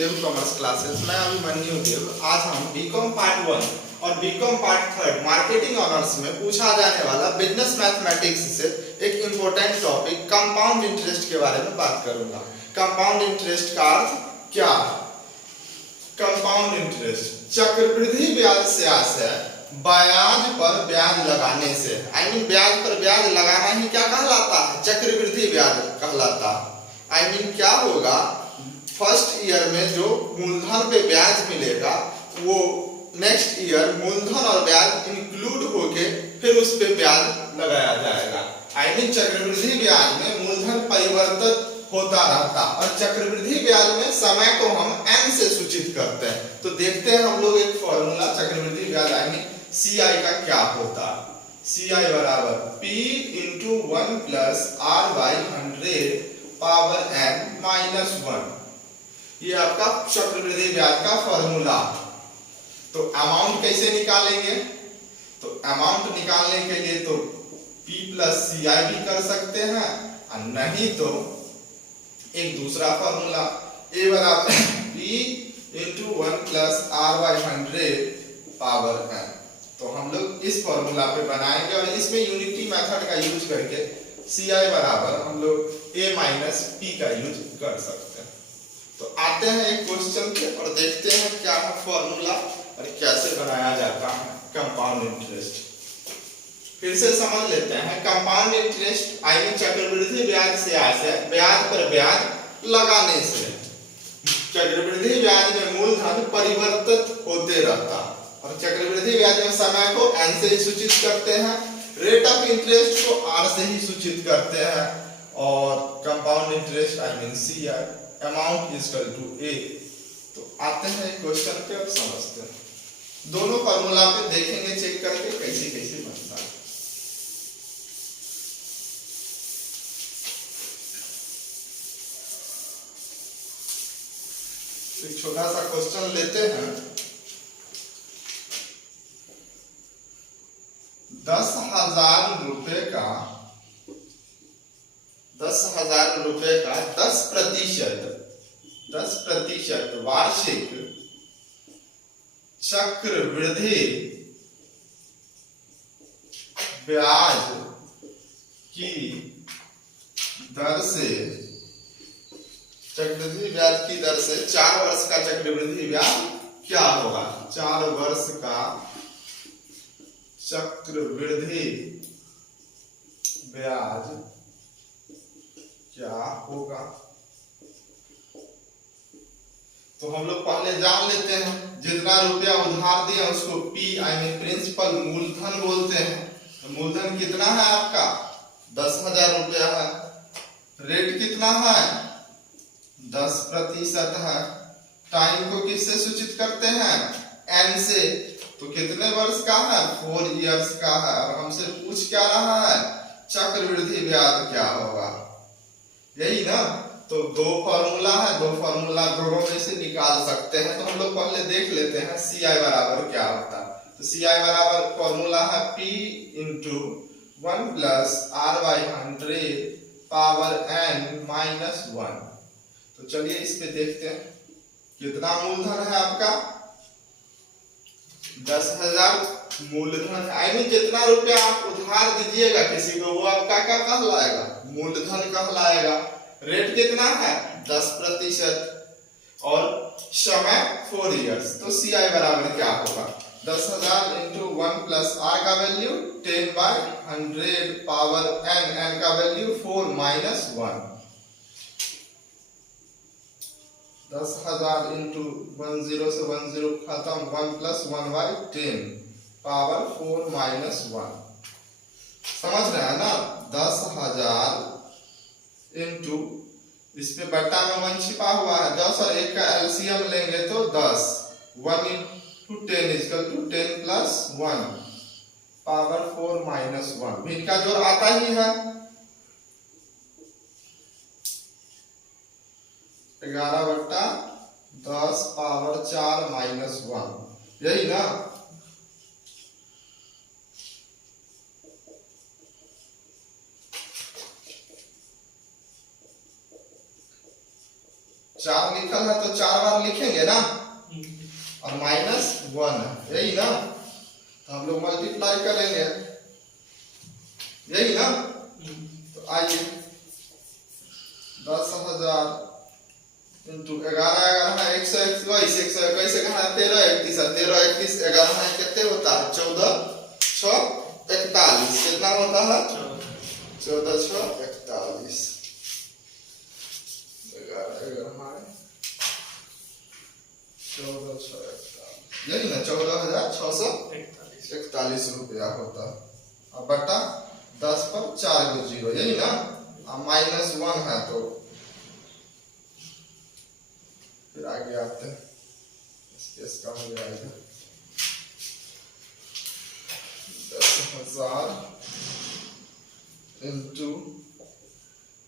देव commerce classes. मैं अभिमन्यु देव। आज हम बीकॉम पार्ट 1 और बीकॉम पार्ट 3 मार्केटिंग ऑनर्स में पूछा जाने वाला बिजनेस मैथमेटिक्स से एक इम्पोर्टेंट टॉपिक कंपाउंड इंटरेस्ट के बारे में बात करूंगा। कंपाउंड इंटरेस्ट का अर्थ क्या है? कंपाउंड इंटरेस्ट चक्रवृद्धि ब्याज से आशय ब्याज पर ब्याज लगाने से, ब्याज पर ब्याज लगाना ही क्या कहलाता है? चक्रवृद्धि ब्याज कहलाता है। क्या होगा, फर्स्ट ईयर में जो मूलधन पे ब्याज मिलेगा वो नेक्स्ट ईयर मूलधन और ब्याज इंक्लूड होके फिर उस पे ब्याज लगाया जाएगा। चक्रवृद्धि ब्याज में मूलधन परिवर्तित होता रहता और चक्रवृद्धि ब्याज में समय को हम n से सूचित करते हैं। तो देखते हैं हम लोग एक फॉर्मूला चक्रवृद्धि ब्याज CI का क्या होता है। CI बराबर P into 1 plus R by 100 power n minus 1। ये आपका चक्रवृद्धि ब्याज का फॉर्मूला। तो अमाउंट कैसे निकालेंगे? तो अमाउंट निकालने के लिए तो P प्लस CI भी कर सकते हैं और नहीं तो एक दूसरा फॉर्मूला A बराबर P into 1 plus R by 100 power n। तो हम लोग इस फॉर्मूला पे बनाएंगे और इसमें यूनिटी मेथड का यूज करके CI बराबर हम लोग A माइनस P का यूज कर सकते हैं। तो आते हैं एक क्वेश्चन पे और देखते हैं क्या है फॉर्मूला और कैसे बनाया जाता है कंपाउंड इंटरेस्ट। फिर से समझ लेते हैं। कंपाउंड इंटरेस्ट चक्रवृद्धि ब्याज से आशय ब्याज पर ब्याज लगाने से। चक्रवृद्धि ब्याज में मूलधन परिवर्तित होते रहता और चक्रवृद्धि ब्याज में समय को n से ही सूचित करते हैं, रेट ऑफ इंटरेस्ट को r से ही सूचित करते हैं और compound interest CI amount is equal to A। तो आते हैं क्वेश्चन पे और समझते हैं। दोनों फॉर्मूला पे देखेंगे चेक करके कैसे कैसे बनता है। एक छोटा सा क्वेश्चन लेते हैं। 10,000 रुपए का 10% वार्षिक चक्रवृद्धि ब्याज की दर से 4 वर्ष का चक्रवृद्धि ब्याज क्या होगा? 4 वर्ष का चक्रवृद्धि ब्याज क्या होगा? तो हम लोग पहले जान लेते हैं, जितना रुपया उधार दिया उसको P प्रिंसिपल मूलधन बोलते हैं। तो मूलधन कितना है आपका? 10,000 रुपया है। रेट कितना है? 10% है। टाइम को किससे सूचित करते हैं? n से। तो कितने वर्ष का है? 4 इयर्स का है। और हमसे पूछ क्या रहा है? चक्रवृद्धि ब्याज क्या होगा, यही ना। तो दो फॉर्मूला है, दो फॉर्मूला दोनों में से निकाल सकते हैं। तो हम लोग पहले देख लेते हैं CI बराबर क्या होता है। तो CI बराबर फॉर्मूला है P into 1 plus R by 100 power n minus 1। तो चलिए इस पे देखते हैं कितना मूलधन है आपका? 10,000 मूलधन है। जितना रुपया आप उधार दीजिएगा किसी को वो आपका क्या कहलाएगा? मूलधन कहलाएगा। रेट कितना है? 10% और समय 4 इयर्स। तो CI बराबर क्या होगा? 10,000 इंटू 1 प्लस R का वैल्यू 10 बाई 100 पावर n का वैल्यू 4 माइनस 1। 10,000 इंटू 10 से 10 खत्म, 1 प्लस 1 बाई 10 पावर 4 माइनस 1। समझ रहे हैं ना? 10,000 इंटू इस पे बट्टा में 1 छिपा हुआ है। 10 और 1 का एलसीएम लेंगे तो 10। 1 into 10 equal to 10 plus 1 power 4 minus 1। इनका जोड़ आता ही है 11/10 पावर 4 माइनस 1, यही ना। 4 लिखल है तो 4 बार लिखेंगे ना, और -1 है, यही ना। तो हम लोग मल्टीप्लाई करेंगे, यही ना। तो आइए 10,000 इंटू 11 121 121 13 31 13 31 11 कितने होता है 14 6 41 कितना होता है 14 6 41 यही ना 14,641 रुपया होता है। अब बटा 10 पर 4 को 0, यही ना। अब -1 है तो फिर आगे आते हैं, स्पेस का हो जाएगा 10,000 इंटू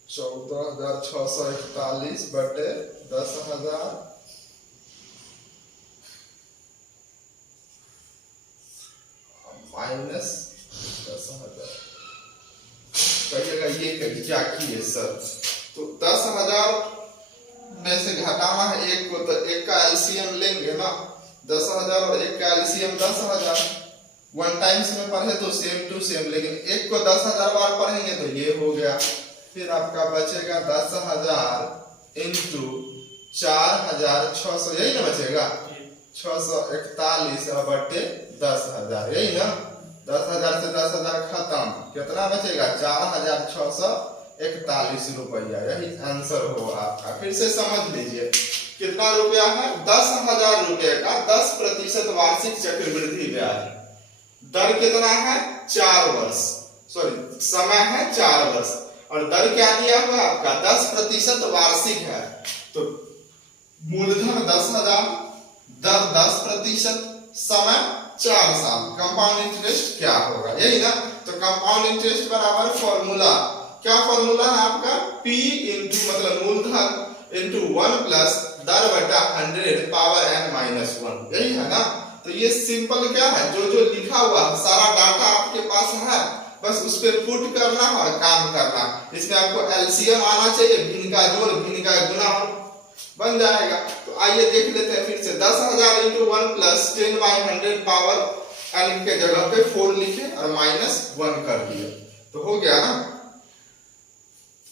14,641 बटे 10,000 माइनस 10,000। कहिएगा ये क्या किए सर, तो 10,000 में से घटाना है एक को, तो एक का एलसीएम लेंगे ना 10,000 और एक का एलसीएम 10,000। वन टाइम्स में पढ़े तो सेम टू सेम, लेकिन एक को 10,000 बार पढ़ेंगे तो ये हो गया। फिर आपका बचेगा 10,000 इंटू 4,600, यही ना बचेगा 641 बटे 10,000, यही ना। 10,000 से 10,000 खत्म, कितना बचेगा 4,641 रुपया, यही आंसर हो आपका। फिर से समझ लीजिए कितना रुपया है 10,000 रुपये का 10% वार्षिक चक्रवृद्धि ब्याज। दर कितना है 4 वर्ष, सॉरी समय है 4 वर्ष, और दर क्या दिया हुआ आपका 10% वार्षिक है। तो मूलधन 10,000, दर 10%, समय 4 साल, कंपाउंड इंटरेस्ट क्या होगा, यही ना। तो कंपाउंड इंटरेस्ट बराबर फॉर्मूला, क्या फॉर्मूला है आपका P इंटू मतलब मूलधन इंटू 1 प्लस दर बटा 100 पावर n -1, यही है ना। तो ये सिंपल क्या है, जो जो लिखा हुआ सारा डाटा आपके पास है, बस उस पे पुट करना और काम करना। इसमें आपको एलसीएम आना चाहिए, भिन्न का जोड़ भिन्न का गुना बन जाएगा। तो आइए देख लेते हैं फिर से 10,000 इंटू 1 प्लस 10/100 पावर n के जगह पे 4 लिखे और -1 कर दिए, तो हो गया ना।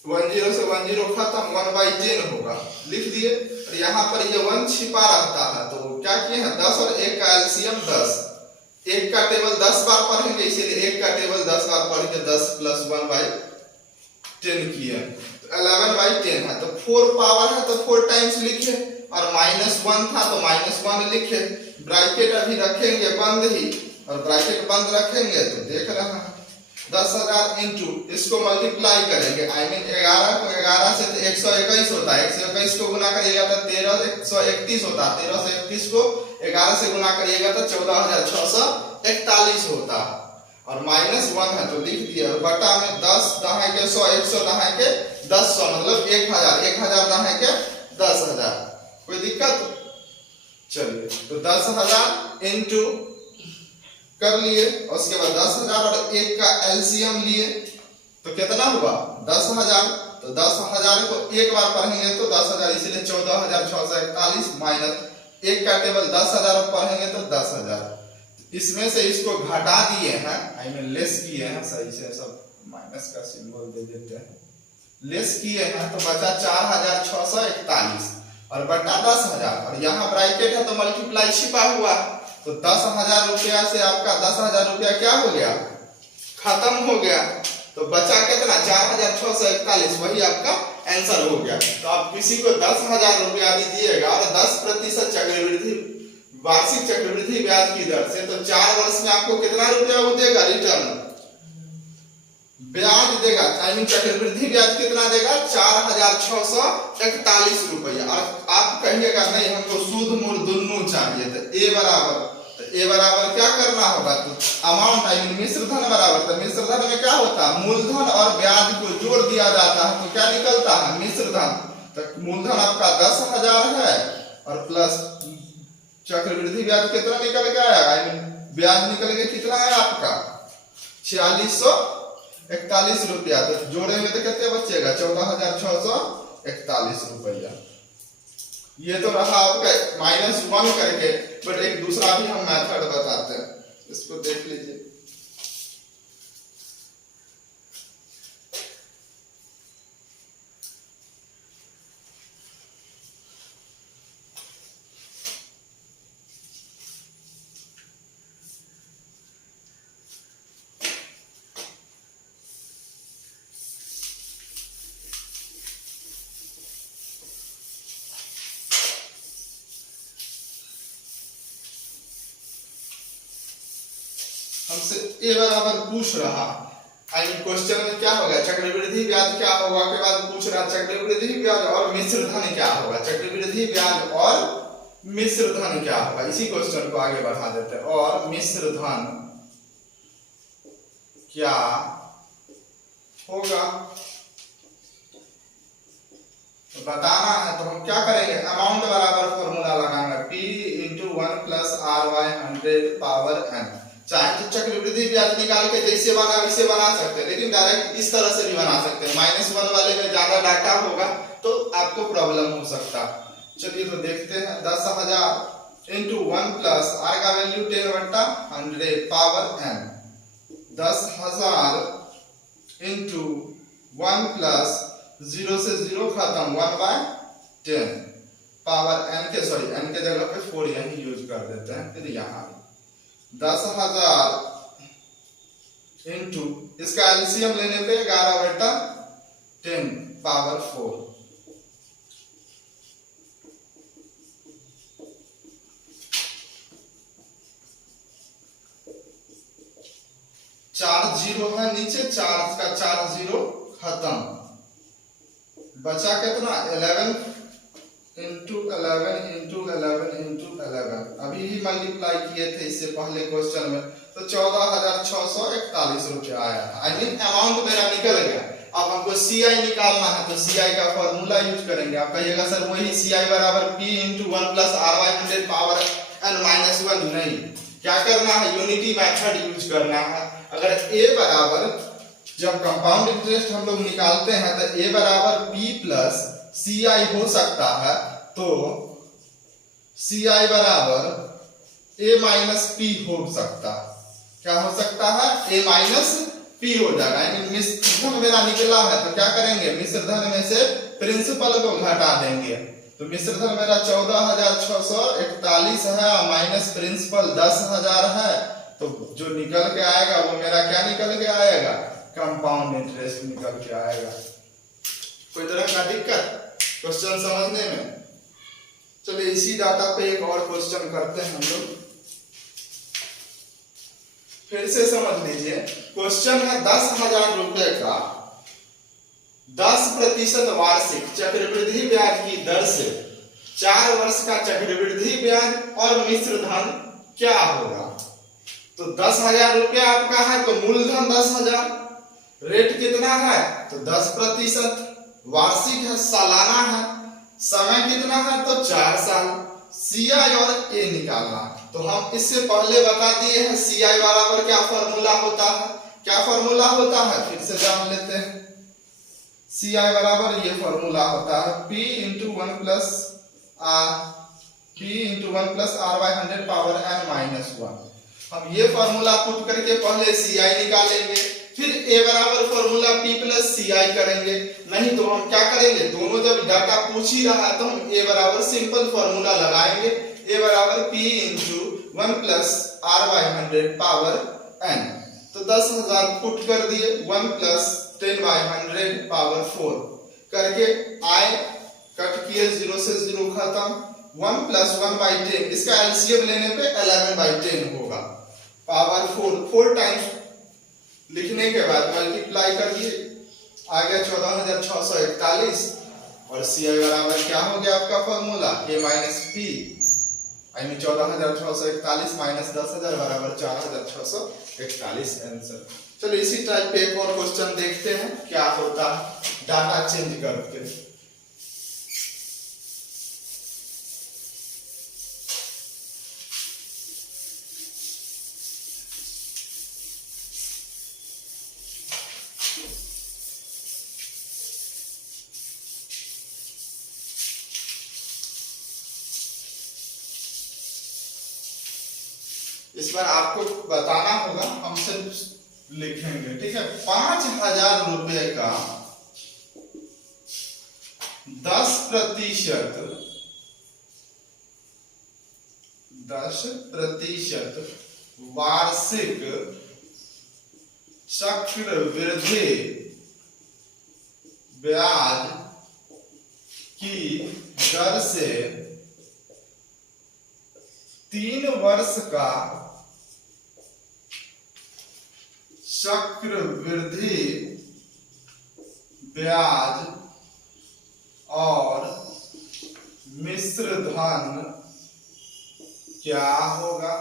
10 से 10 खत्म, 1/10 होगा, लिख दिए। और यहाँ पर ये 1 छिपा रहता है, तो क्या किए हैं 10 और 1 का एलसीएम 10, 1 का टेबल 10 बार पढ़ेंगे, इसीलिए 1 का टेबल 10 बार पढ़ के 10 + 1/10 किए, तो 11/10 है। तो 4 पावर है तो 4 टाइम्स लिखे, और -1 था तो -1 लिखे। ब्रैकेट अभी रखेंगे बंद ही, और ब्रैकेट बंद रखेंगे तो देख रहे हैं 10,000 इंटू इसको मल्टीप्लाई करेंगे, आई मीन 11 को 11 से तो 121 होता है, 121 को गुना करिएगा तो 131 होता है, 131 को 11 से गुना करिएगा तो 14,641 होता है, और -1 है तो लिख दिया। और बटा में 10 दहाई के 100, 100 दहाई के 10, मतलब 1000, 1000 दहाई के 10,000, कोई दिक्कत। चलिए तो 10,000 इंटू कर लिए, और उसके बाद 10,000 और 1 का एलसीएम लिए, तो कितना हुआ 10,000। तो 10,000 को 1 बार पढ़ेंगे तो 10,000, इसीलिए 14,641 माइनस 1 का टेबल 10,000 पढ़ेंगे तो 10,000। इसमें से इसको घटा दिए हैं, आई मीन लेस किए हैं, सही से सब माइनस का सिंबल दे देते हैं, लेस किए हैं, तो बचा 4,641 और बटा 10,000, और यहाँ ब्रैकेट है तो मल्टीप्लाई छिपा हुआ, तो 10,000 रुपया से आपका 10,000 रुपया क्या हो गया खत्म हो गया। तो बचा कितना 4,641, वही आपका आंसर हो गया। तो आप किसी को 10,000 रुपया दीजिएगा और 10% चक्रवृद्धि वार्षिक चक्रवृद्धि ब्याज की दर से, तो 4 वर्ष में आपको कितना रुपया वो देगा रिटर्न ब्याज देगा, आई मीन चक्रवृद्धि ब्याज कितना देगा 4,641 रुपया। और आप कहिएगा नहीं हमको सूद मूल दोनों चाहिए, तो ए बराबर क्या करना होगा, तो अमाउंट आई मीन मिश्र धन बराबर, तो मिश्र धन में क्या होता है मूलधन और ब्याज को जोड़ दिया जाता है, तो क्या निकलता है मिश्र धन। तो मूलधन आपका 10,000 है और प्लस चक्रवृद्धि ब्याज कितना निकल गया, आई मीन ब्याज निकल गया कितना है आपका 4,641 रुपया। तो जोड़े में तो कितने बचेगा 14,641 रुपया। ये तो रहा आपका -1 करके, बट एक दूसरा भी हम मेथड बताते हैं, इसको देख लीजिए। हमसे ए बराबर पूछ रहा, आई मीन क्वेश्चन में क्या होगा, चक्रवृद्धि ब्याज क्या होगा के बाद पूछ रहा चक्रवृद्धि ब्याज और मिश्र धन क्या होगा, चक्रवृद्धि ब्याज और मिश्र धन क्या होगा। इसी क्वेश्चन को आगे बढ़ा देते हैं। और मिश्र धन क्या होगा तो बताना है। तो हम क्या करेंगे, अमाउंट बराबर फॉर्मूला लगाएंगे, P × 1 + RY 100 पावर n। चाहे तो चक्रवृद्धि ब्याज निकाल के जैसे बना वैसे बना सकते हैं, लेकिन डायरेक्ट इस तरह से भी बना सकते हैं। -1 वाले में ज्यादा डाटा होगा तो आपको प्रॉब्लम हो सकता। चलिए तो देखते हैं। 10,000 × 1 + R का वैल्यू 10/100 पावर n। 10,000 × 1 + 0 से 0 खत्म 1/10 पावर n के, सॉरी n के जगह पे 4 यही यूज कर देते हैं। फिर यहाँ 10,000 इंटू इसका एलसीएम लेने पे 11/10 पावर 4। चार जीरो है नीचे, 4 का 4 0 खत्म, बचा कितना 11 × 11 × 11 × 11। अभी ही मल्टीप्लाई किए थे इससे पहले क्वेश्चन में, तो 14,641 रुपया आया। आई मीन अमाउंट मेरा निकल गया। अब हमको CI निकालना है, तो CI का फॉर्मूला यूज करेंगे। आप कहिएगा सर वही CI बराबर P × 1 + RY 100 पावर n -1। नहीं, क्या करना है, यूनिटी मेथड यूज करना है। अगर A बराबर, जब कंपाउंड इंटरेस्ट हम लोग निकालते हैं तो A बराबर P + CI हो सकता है, तो CI बराबर A - P हो सकता है। क्या हो सकता है, A - P हो जाएगा। यानी मिश्र धन मेरा निकला है, तो क्या करेंगे, मिश्र धन में से प्रिंसिपल को घटा देंगे। तो मिश्र धन मेरा 14,641 है, माइनस प्रिंसिपल 10,000 है, तो जो निकल के आएगा वो मेरा क्या निकल के आएगा, कंपाउंड इंटरेस्ट निकल के आएगा। कोई तरह का दिक्कत क्वेश्चन समझने में? चलिए इसी डाटा पे एक और क्वेश्चन करते हैं हम लोग। फिर से समझ लीजिए, क्वेश्चन है 10,000 रुपए का 10% वार्षिक चक्रवृद्धि ब्याज की दर से 4 वर्ष का चक्रवृद्धि ब्याज और मिश्र धन क्या होगा। तो 10,000 रुपया आपका है, तो मूलधन 10,000, रेट कितना है, तो 10%, वार्षिक है, सालाना है, समय कितना है, तो 4 साल। CI और A निकालना। तो हम इससे पहले बता दिए हैं CI बराबर क्या फॉर्मूला होता है, क्या फॉर्मूला होता है, फिर से जान लेते हैं। CI बराबर ये फॉर्मूला होता है P × 1 + RY 100 पावर n -1। हम ये फॉर्मूला पुट करके पहले CI निकालेंगे, फिर A बराबर फॉर्मूला P + CI करेंगे। नहीं तो हम क्या करेंगे, दोनों जब डाटा पूछ ही रहा है तो हम A बराबर सिंपल फॉर्मूला लगाएंगे, A बराबर P × 1 + RY 100 पावर n। तो 10,000 पुट कर दिए, 1 + 10/100 पावर 4 करके आए, कट किए, 0 से 0 खत्म, 1 + 1/10, इसका एलसीएम लेने पे 11/10 होगा, पावर 4 टाइम्स लिखने के बाद मल्टीप्लाई कर दिए, आ गया 14,641। और CI बराबर क्या हो गया आपका formula, A - P, I mean 14,641 - 10,000 बराबर 4,641 आंसर। चलो इसी टाइप पे एक और क्वेश्चन देखते हैं क्या होता है डाटा चेंज करके। इस बार आपको बताना होगा, हम सिर्फ लिखेंगे, ठीक है। 5,000 रुपए का 10% वार्षिक चक्रवृद्धि ब्याज की दर से 3 वर्ष का चक्रवृद्धि ब्याज और मिश्र धन क्या होगा?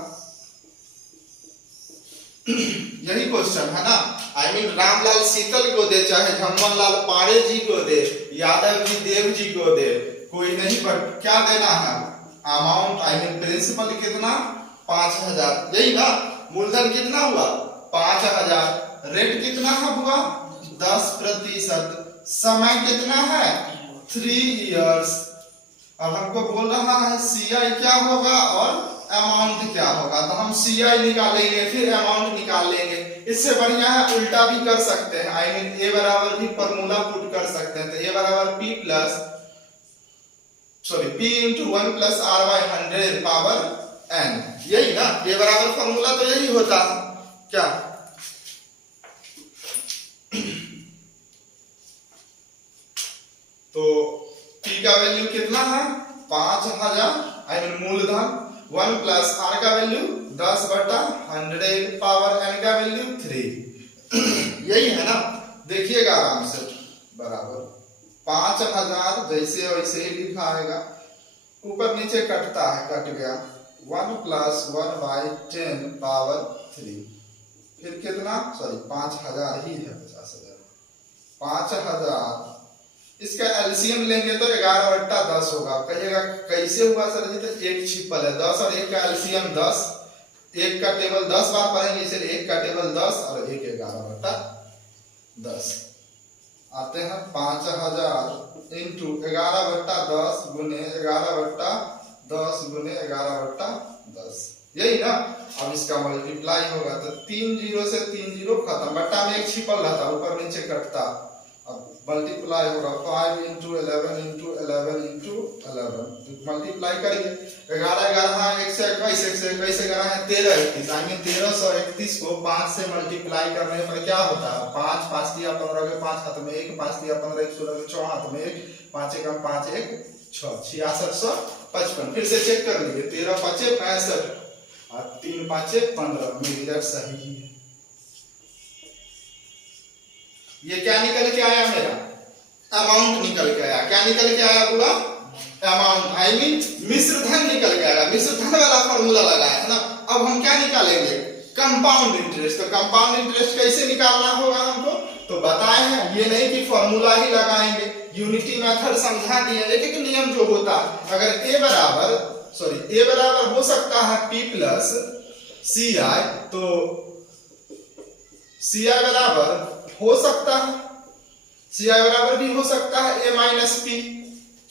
यही क्वेश्चन है ना। आई मीन रामलाल शीतल को दे, चाहे झम्मन लाल पांडे जी को दे, यादव जी देव जी को दे, कोई नहीं, बट क्या देना है? अमाउंट, आई मीन प्रिंसिपल कितना? 5,000, यही ना। मूलधन कितना हुआ? 5,000। रेट कितना हुआ? 10%। समय कितना है? 3 इयर्स। अब हमको बोल रहा है सीआई क्या होगा और अमाउंट क्या होगा, तो हम सीआई निकालेंगे फिर अमाउंट निकाल लेंगे। इससे बढ़िया है उल्टा भी कर सकते हैं, आई मीन ए बराबर भी फॉर्मूला पुट कर सकते हैं। तो ए बराबर P into 1 plus R/100 power n, यही ना। ए बराबर फॉर्मूला तो यही होता है क्या? तो P का वैल्यू कितना है? 5,000, आई मीन मूलधन। 1 प्लस R का वैल्यू 10/100 पावर n का वैल्यू 3। यही है ना। देखिएगा आराम से, बराबर 5,000 जैसे वैसे ही लिखा आएगा, ऊपर नीचे कटता है, कट गया। 1 प्लस 1/10 पावर 3, फिर कितना? 5,000 ही है, 50,000। 5,000 इसका एलसीएम लेंगे तो 11/10 होगा। कहिएगा कैसे हुआ सर जी? तो एक छिपल है, 10 और 1 का एलसीएम 10, 1 का टेबल 10 बार पढ़ेंगे, इसलिए 1 का टेबल 10 और 1 11/10 आते हैं। 5,000 इंटू 11/10 गुने 11/10 गुने 11/10, यही ना। अब इसका मल्टीप्लाई होगा तो 3 0 से 3 0 खत्म, बट्टा में 1 छिपल रहता, ऊपर नीचे कटता। अब मल्टीप्लाई होगा 5 इंटू 11 इंटू 11 इंटू 11, मल्टीप्लाई करिए। 11 11 1 से 21, 1 से 21 11 है 13 31, आई मीन 1331 को 5 से मल्टीप्लाई करने पर क्या होता है? 5 5 दिया 15 के 5 हाथ में 1, 5 दिया 15 1 16 के 4 हाथ में 1, 5 1 5 1 6, 6655। फिर से चेक कर लीजिए, 13 5 65 और 3 5 15, मिलकर सही है। ये क्या निकल के आया? मेरा अमाउंट निकल के आया। क्या निकल के आया? पूरा अमाउंट, आई मीन मिश्र धन निकल के आया। मिश्र धन वाला फॉर्मूला लगाया है ना। अब हम क्या निकालेंगे? Compound interest. तो कंपाउंड इंटरेस्ट कैसे निकालना होगा हमको? तो बताए हैं, ये नहीं कि फॉर्मूला ही लगाएंगे, यूनिटी मेथड समझा दिए। एक एक नियम जो होता है, अगर ए बराबर हो सकता है P प्लस CI, तो CI बराबर हो सकता है, CI बराबर भी हो सकता है A माइनस P।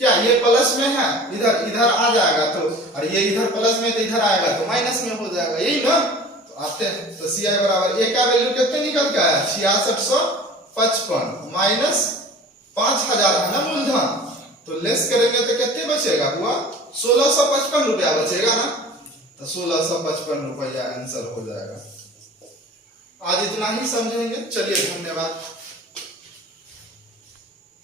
क्या ये प्लस में है? इधर इधर आ जाएगा तो, और ये इधर प्लस में तो इधर आएगा तो माइनस में हो जाएगा, यही ना। तो आते हैं, तो CI बराबर A का वैल्यू कितने निकल के आया? 6655 माइनस 5,000 है ना मूलधन, तो लेस करेंगे तो कितने बचेगा? हुआ 1655 रुपया बचेगा ना। तो 1655 रुपया आंसर हो जाएगा। आज इतना ही समझेंगे। चलिए, धन्यवाद।